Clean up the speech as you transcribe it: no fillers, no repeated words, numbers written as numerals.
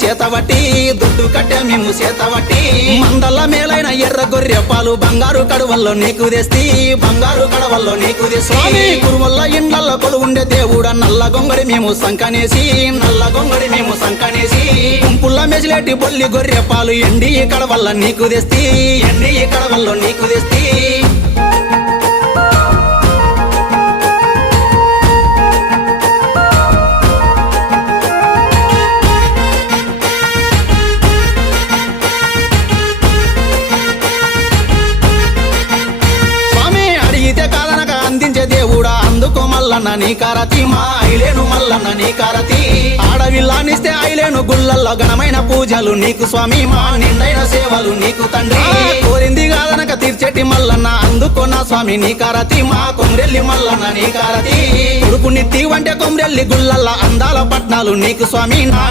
చేతవట్టి దుడ్డు కట్టే మేము చేతవట్టి మందల్ల మేలైన ఎర్ర గొర్రె పాలు బంగారు కడవల్లో నీకు తెస్తి బంగారు కడవల్లో నీకు తెస్తి కురువల్ల ఇండ్లల్లో కొలువుండే దేవుడ నల్ల గొంగడి మేము సంకనేసి నల్ల గొంగడి మేము సంకనేసి గుంపుల్ల మెసిలేటి బొల్లి గొర్రె పాలు ఎండి కడవల్ల నీకు తెస్తి ఎండి కడవల్లో నీకు తెస్తి అందించే దేవుడా అందుకో మల్లన్న నీ కారతి మా ఐలేను మల్లన్న నీ కారతి ఆడవిల్లానిస్తే ఐలేను గుళ్ళల్లో ఘనమైన పూజలు నీకు స్వామి మా నిండైన సేవలు నీకు తండ్రి కోరింది కాదనక తీర్చేటి మల్లన్న అందుకో నా స్వామి నీ కారతి మా కొమ్రెల్లి మల్లన్న నీ కారతి కొడుకు నిత్తి వంటే కొమ్రెల్లి గుళ్ళల్లో అందాల పట్నాలు నీకు స్వామి నా